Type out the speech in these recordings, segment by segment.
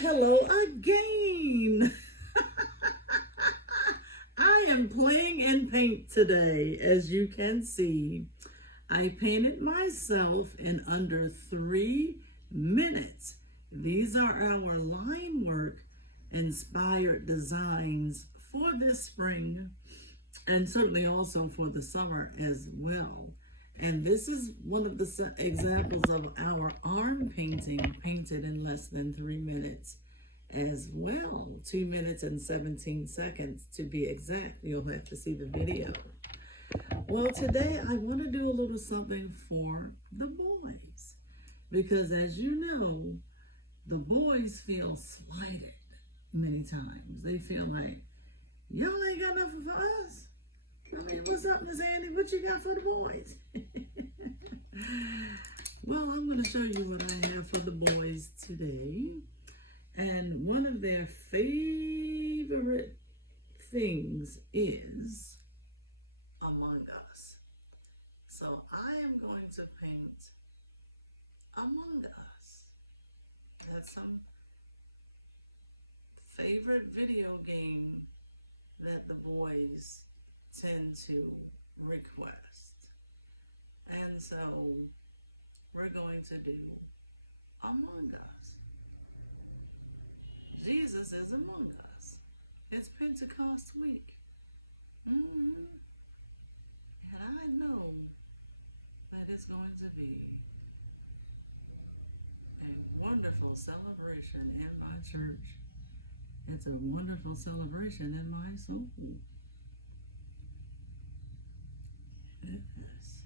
Hello again. I am playing in paint today, as you can see. I painted myself in under 3 minutes. These are our line work inspired designs for this spring and certainly also for the summer as well. And this is one of the examples of our arm painting painted in less than 3 minutes as well. 2 minutes and 17 seconds to be exact. You'll have to see the video. Well, today I want to do a little something for the boys because, as you know, the boys feel slighted many times. They feel like, y'all ain't got nothing for us. I mean, what's up, Miss Andy? What you got for the boys? Well, I'm going to show you what I have for the boys today. And one of their favorite things is Among Us. So I am going to paint Among Us. That's some favorite video game that the boys tend to request. And so we're going to do Among Us. Jesus is among us. It's Pentecost week. And I know that it's going to be a wonderful celebration in my church. It's a wonderful celebration in my soul. Yes.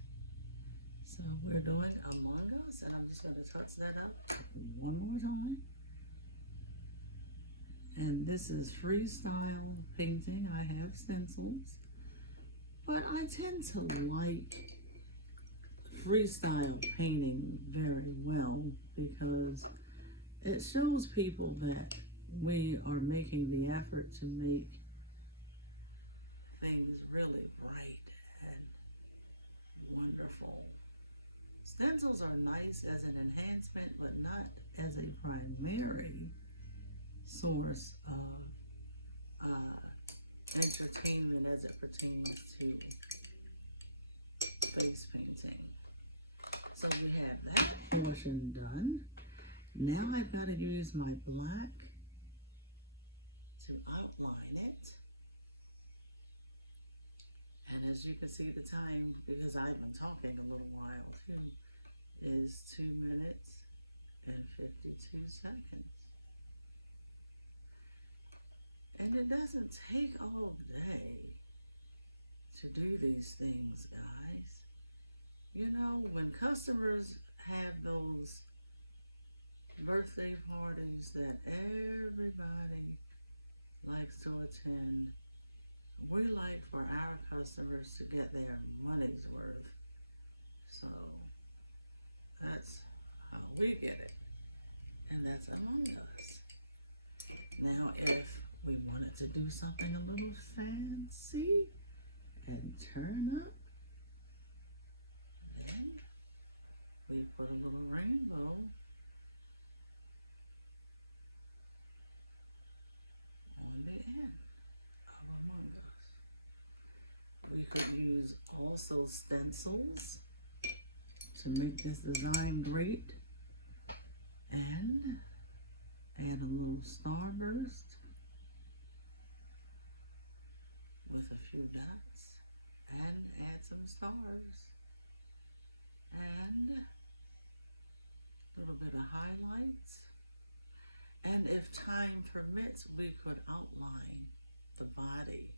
So we're doing Among Us, and I'm just going to touch that up one more time. And this is freestyle painting. I have stencils, but I tend to like freestyle painting very well because it shows people that we are making the effort to make things really bright and wonderful. Stencils are nice as an enhancement, but not as a primary source of entertainment as it pertains to face painting. So we have that portion done. Now I've got to use my black to outline it. And as you can see, the time, because I've been talking a little while too, is 2 minutes and 52 seconds. And it doesn't take all day to do these things, guys. You know, when customers have those birthday parties that everybody likes to attend, we like for our customers to get their money's worth. So that's how we get it. And that's Among Us. Now, if we wanted to do something a little fancy and turn up, then we put a little rainbow on the end of Among Us. We could use also stencils to make this design great and add a little starburst with a few dots and add some stars and a little bit of highlights. And if time permits, we could outline the body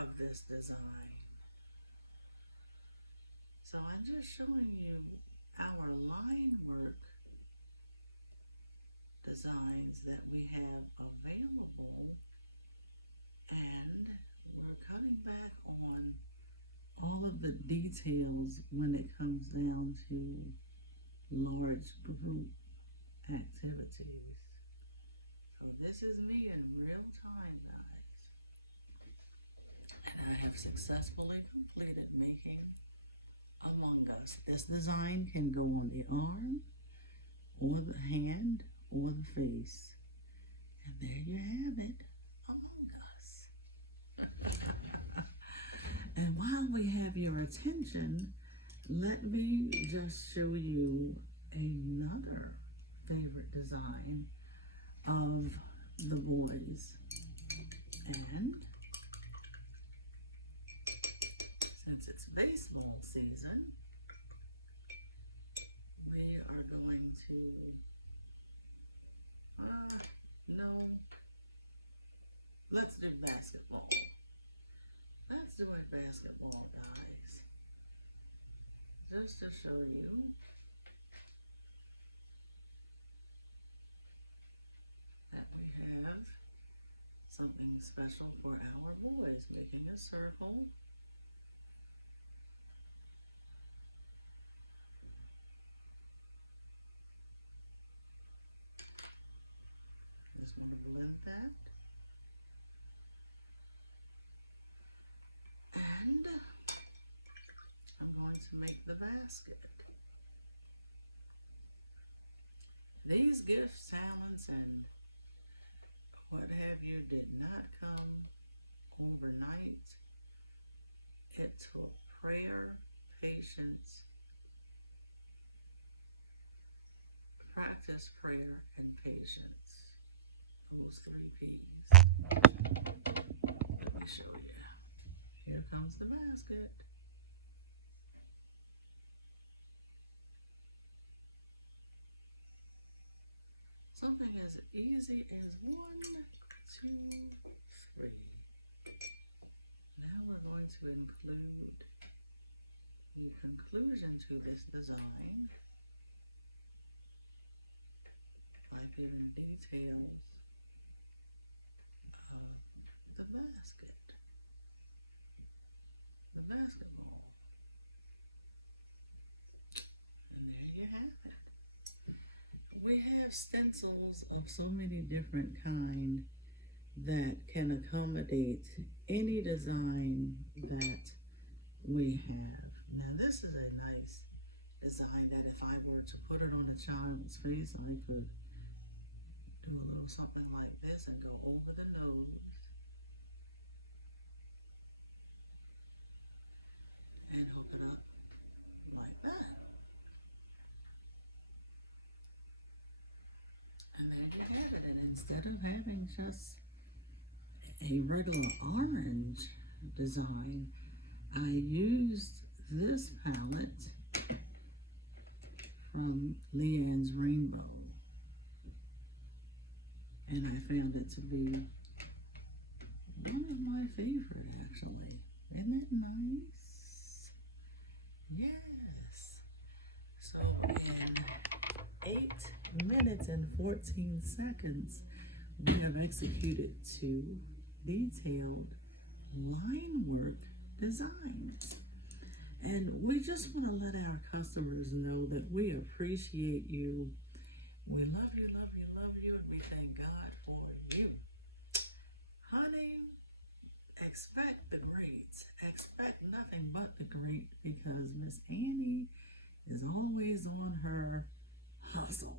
of this design. So I'm just showing you our line work designs that we have available, and we're cutting back on all of the details when it comes down to large group activities. So this is me in real time, guys. And I have successfully completed making Among Us. This design can go on the arm or the hand or the face. And there you have it, Among Us. And while we have your attention, let me just show you another favorite design of the boys. And since it's baseball season, we are going to, no, let's do basketball. Let's do a basketball, guys. Just to show you that we have something special for our boys, making a circle. Just want to blend that. And I'm going to make the basket. These gifts, talents, and what have you did not come overnight. It took prayer, patience, practice, prayer, and patience. Those 3 P's. Let me show you. Here comes the basket. Something as easy as 1, 2, 3. Now we're going to include the conclusion to this design by giving details of the basket, the basketball. And there you have it. We have stencils of so many different kinds that can accommodate any design that we have. Now this is a nice design that if I were to put it on a child's face, I could do a little something like this and go over the nose and hook it up like that. And there you have it. And instead of having just a regular orange design, I used this palette from Leanne's Rainbow. And I found it to be one of my favorite, actually. Isn't that nice? Yes. So in 8 minutes and 14 seconds, we have executed 2 detailed line work designs. And we just want to let our customers know that we appreciate you. We love you, love you, love you, and we thank God for you. Honey, expect the great. Expect nothing but the great, because Miss Annie is always on her hustle,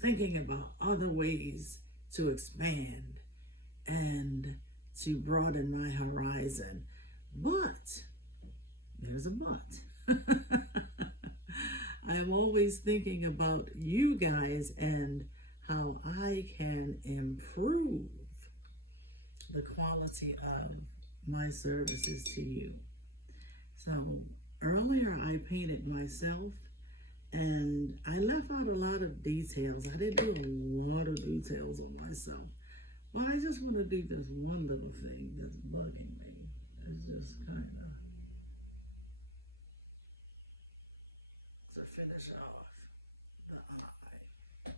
thinking about other ways to expand and to broaden my horizon. But there's a but. I'm always thinking about you guys and how I can improve the quality of my services to you. So earlier I painted myself and I left out a lot of details. I didn't do a lot of details on myself. Well, I just want to do this one little thing that's bugging me. It's just kind of to finish off the eye.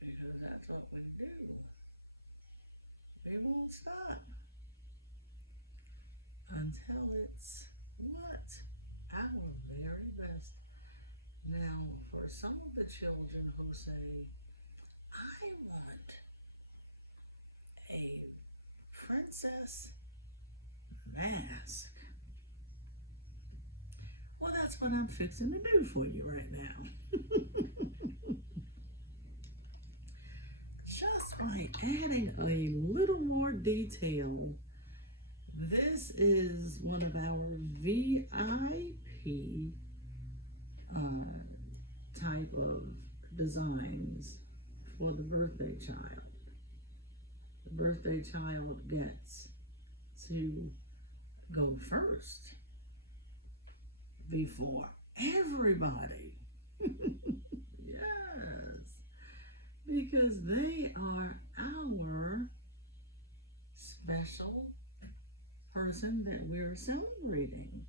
Because that's what we do. We won't stop until it's what? Our very best. Now, for some of the children who say, I want a princess mask. Well, that's what I'm fixing to do for you right now. Just by adding a little more detail, this is one of our VIP type of designs for the birthday child. The birthday child gets to go first before everybody. Yes, because they are our special person that we're celebrating.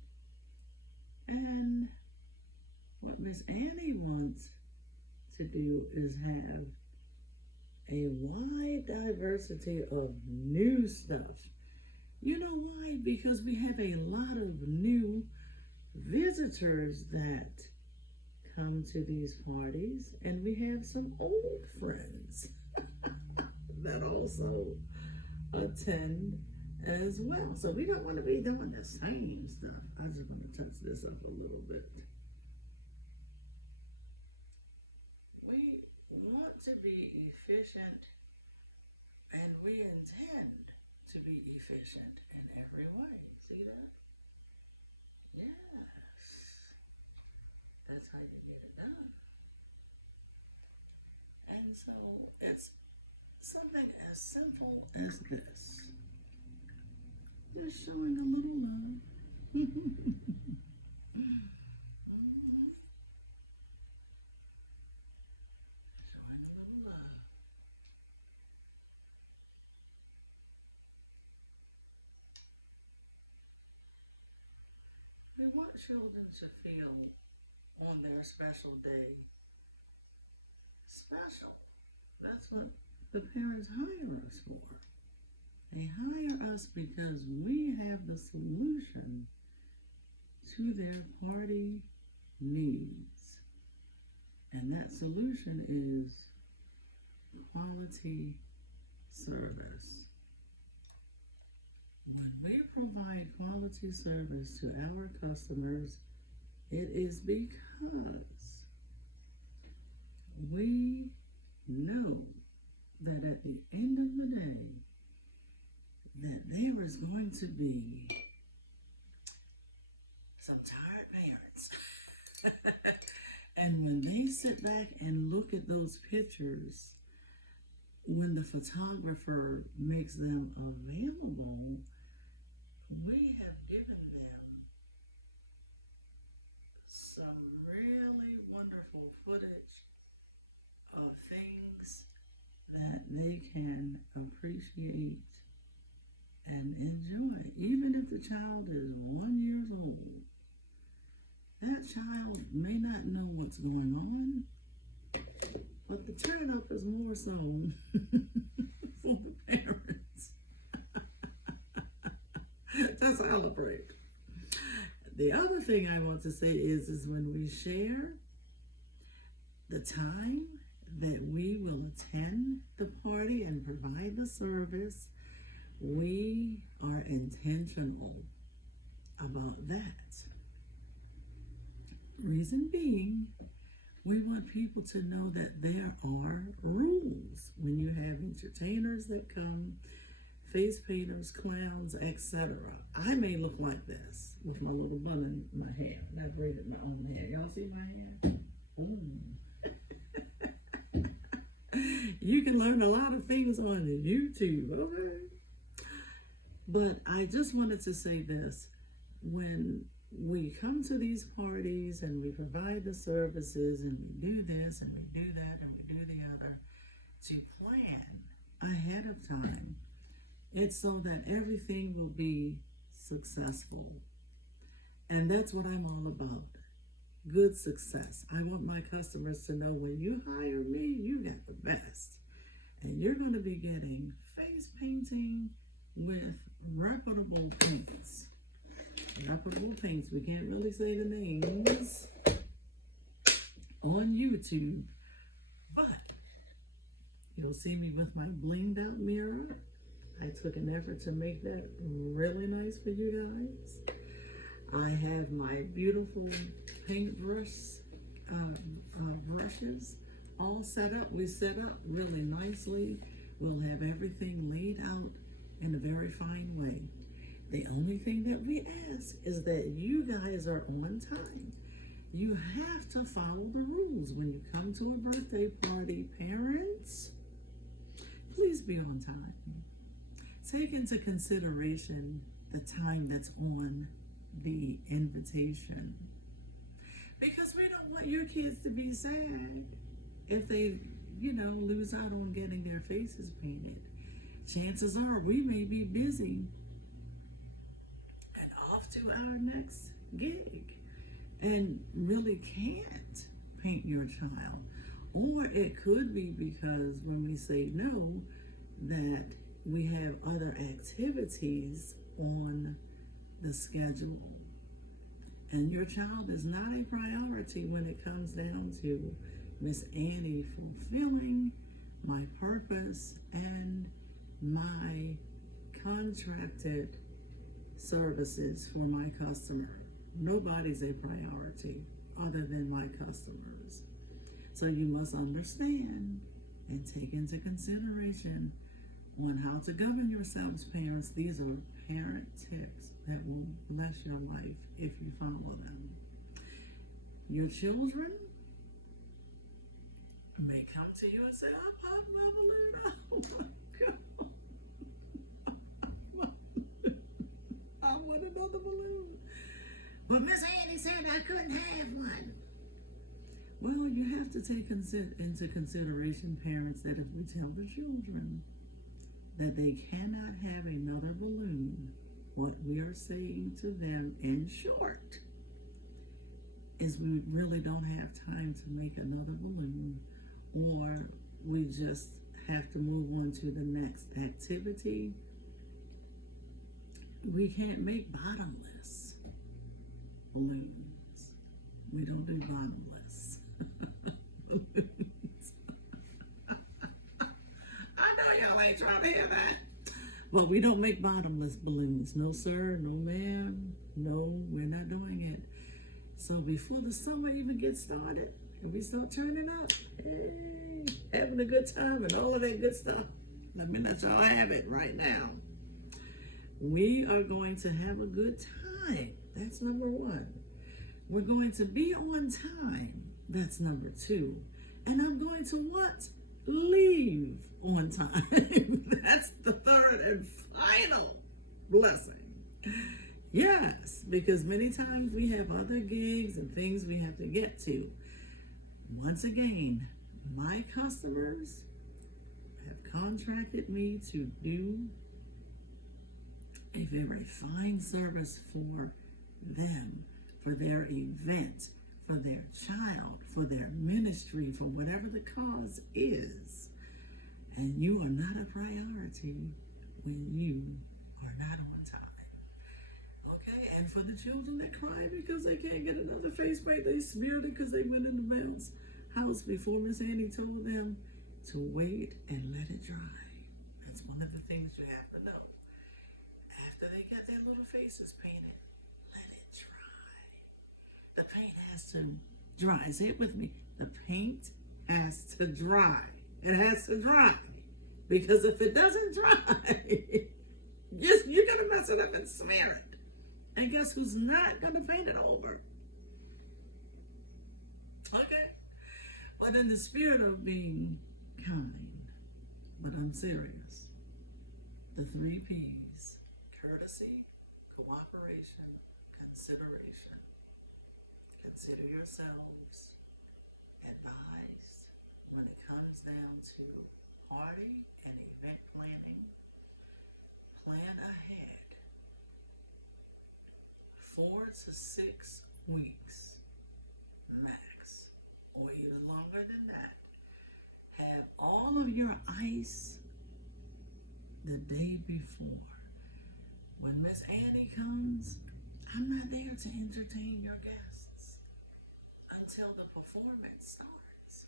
And what Miss Annie wants to do is have a wide diversity of new stuff. You know why? Because we have a lot of new visitors that come to these parties, and we have some old friends that also attend as well. So we don't want to be doing the same stuff. I just want to touch this up a little bit. We want to be efficient, and we intend to be efficient in every way. See that? Yes. That's how you get it done. And so it's something as simple as this. Just showing a little love. Showing a little love. We want children to feel on their special day special. That's what the parents hire us for. They hire us because we have the solution to their party needs. And that solution is quality service. When we provide quality service to our customers, it is because we know that at the end of the day, that there is going to be some tired parents. And when they sit back and look at those pictures, when the photographer makes them available, we have given them some really wonderful footage of things that they can appreciate and enjoy. Even if the child is 1 year old, that child may not know what's going on, but the turn up is more so for the parents to celebrate. The other thing I want to say is when we share the time that we will attend the party and provide the service, we are intentional about that. Reason being, we want people to know that there are rules when you have entertainers that come, face painters, clowns, etc. I may look like this with my little bun in my hair. And I braided my own hair. Y'all see my hair? Ooh. You can learn a lot of things on YouTube, okay? But I just wanted to say this. When we come to these parties and we provide the services and we do this and we do that and we do the other, to plan ahead of time, it's so that everything will be successful. And that's what I'm all about. Good success. I want my customers to know when you hire me, you got the best. And you're going to be getting face painting with reputable paints. Reputable paints. We can't really say the names on YouTube, but you'll see me with my blinged out mirror. I took an effort to make that really nice for you guys. I have my beautiful paintbrush brushes all set up. We set up really nicely. We'll have everything laid out in a very fine way. The only thing that we ask is that you guys are on time. You have to follow the rules when you come to a birthday party. Parents, please be on time. Take into consideration the time that's on the invitation, because we don't want your kids to be sad if they, lose out on getting their faces painted. Chances are we may be busy and off to our next gig and really can't paint your child. Or it could be because when we say no, that we have other activities on the schedule. And your child is not a priority when it comes down to Miss Annie fulfilling my purpose and my contracted services for my customer. Nobody's a priority other than my customers. So you must understand and take into consideration on how to govern yourselves, parents. These are parent tips that will bless your life if you follow them. Your children may come to you and say, I popped my balloon. Oh my God. I want another balloon. But Miss Annie said I couldn't have one. Well, you have to take into consideration, parents, that if we tell the children that they cannot have another balloon, what we are saying to them in short is we really don't have time to make another balloon, or we just have to move on to the next activity. We can't make bottomless balloons. We don't do bottomless balloons. I know y'all ain't trying to hear that. But we don't make bottomless balloons. No, sir. No, ma'am. No, we're not doing it. So before the summer even gets started, and we start turning up, hey, having a good time and all of that good stuff, let me let y'all have it right now. We are going to have a good time. That's number one. We're going to be on time. That's number two. And I'm going to what? Leave on time. That's the third and final blessing. Yes, because many times we have other gigs and things we have to get to. Once again, my customers have contracted me to do a very fine service for them, for their event, for their child, for their ministry, for whatever the cause is. And you are not a priority when you are not on time. Okay, and for the children that cry because they can't get another face paint, they smeared it because they went in the bounce house before Miss Annie told them to wait and let it dry. That's one of the things you have to know. After they get their little faces painted, let it dry. The paint has to dry. Say it with me. The paint has to dry. It has to dry. Because if it doesn't dry, you're going to mess it up and smear it. And guess who's not going to paint it over? Okay. But in the spirit of being kind, but I'm serious, the 3 P's: courtesy, cooperation, consideration. Consider yourselves advised when it comes down to party and event planning. Plan ahead 4 to 6 weeks max, or even longer than that. Have all of your ice the day before. When Miss Annie comes, I'm not there to entertain your guests until the performance starts.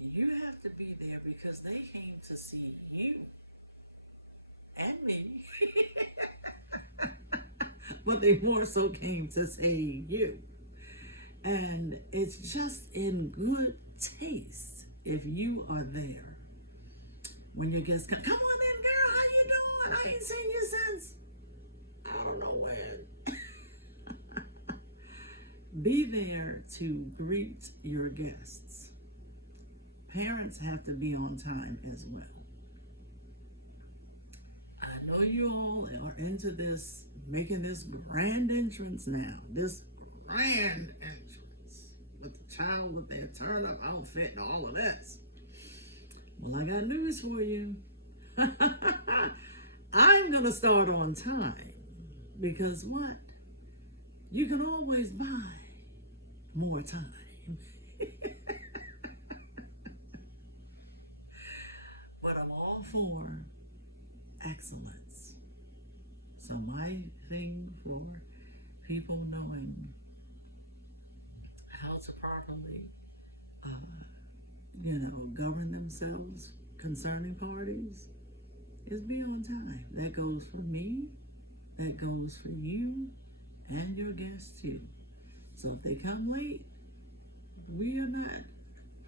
You have to be there because they came to see you and me but they more so came to say you. And it's just in good taste if you are there when your guests come. Come on in, girl. How you doing? I ain't seen you since I don't know when. Be there to greet your guests. Parents have to be on time as well. I know you all are into this, making this grand entrance now. This grand entrance with the child with their turn-up outfit and all of this. Well, I got news for you. I'm going to start on time because what? You can always buy more time. But I'm all for excellence. So my thing for people knowing how to properly, govern themselves concerning parties is be on time. That goes for me, that goes for you, and your guests too. So if they come late, we are not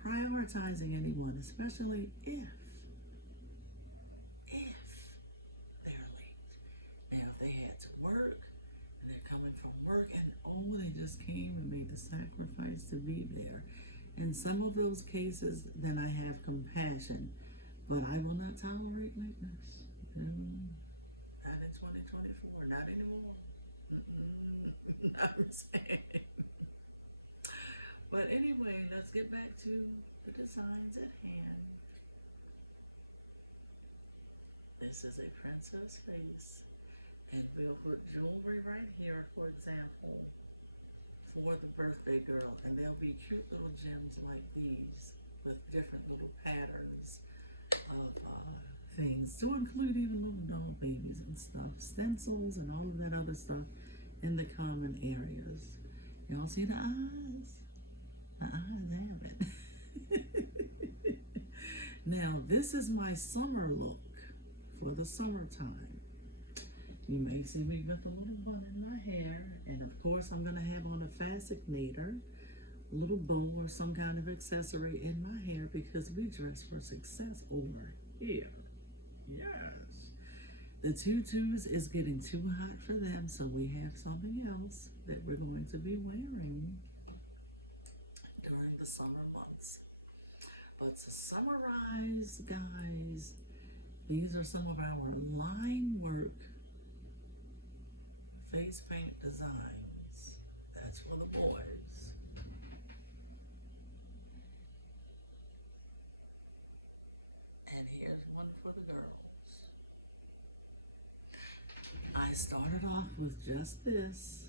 prioritizing anyone, especially if they're late. Now, if they had to work and they're coming from work and they just came and made the sacrifice to be there. In some of those cases, then I have compassion, but I will not tolerate lateness. Not in 2024, not anymore. I'm saying. But anyway, let's get back to the designs at hand. This is a princess face, and we'll put jewelry right here, for example, for the birthday girl, and there'll be cute little gems like these with different little patterns of things, to include even little doll babies and stuff, stencils and all of that other stuff in the common areas. Y'all see the eyes? The eyes have it. Now, this is my summer look for the summertime. You may see me with a little bun in my hair, and of course I'm going to have on a fascinator, a little bow or some kind of accessory in my hair because we dress for success over here. Yes. The tutus is getting too hot for them, so we have something else that we're going to be wearing during the summer months. But to summarize, guys, these are some of our line work face paint designs. That's for the boys. And here's one for the girls. I started off with just this,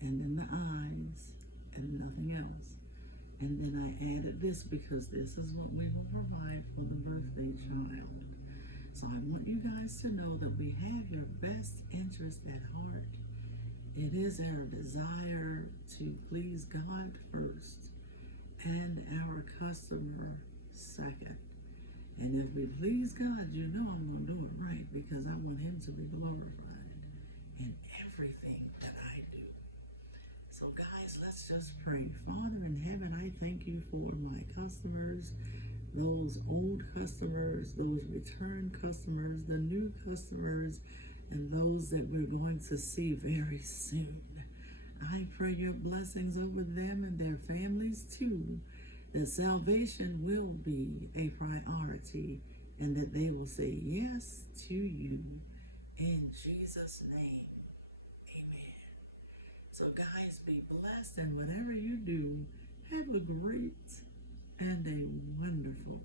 and then the eyes, and nothing else. And then I added this because this is what we will provide for the birthday child. So I want you guys to know that we have your best interest at heart. It is our desire to please God first and our customer second. And if we please God, you know I'm going to do it right because I want him to be glorified in everything that I do. So guys, let's just pray. Father in heaven, I thank you for my customers, those old customers, those return customers, the new customers, and those that we're going to see very soon. I pray your blessings over them and their families too, that salvation will be a priority and that they will say yes to you in Jesus' name. Amen. So guys, be blessed, and whatever you do, have a great and a wonderful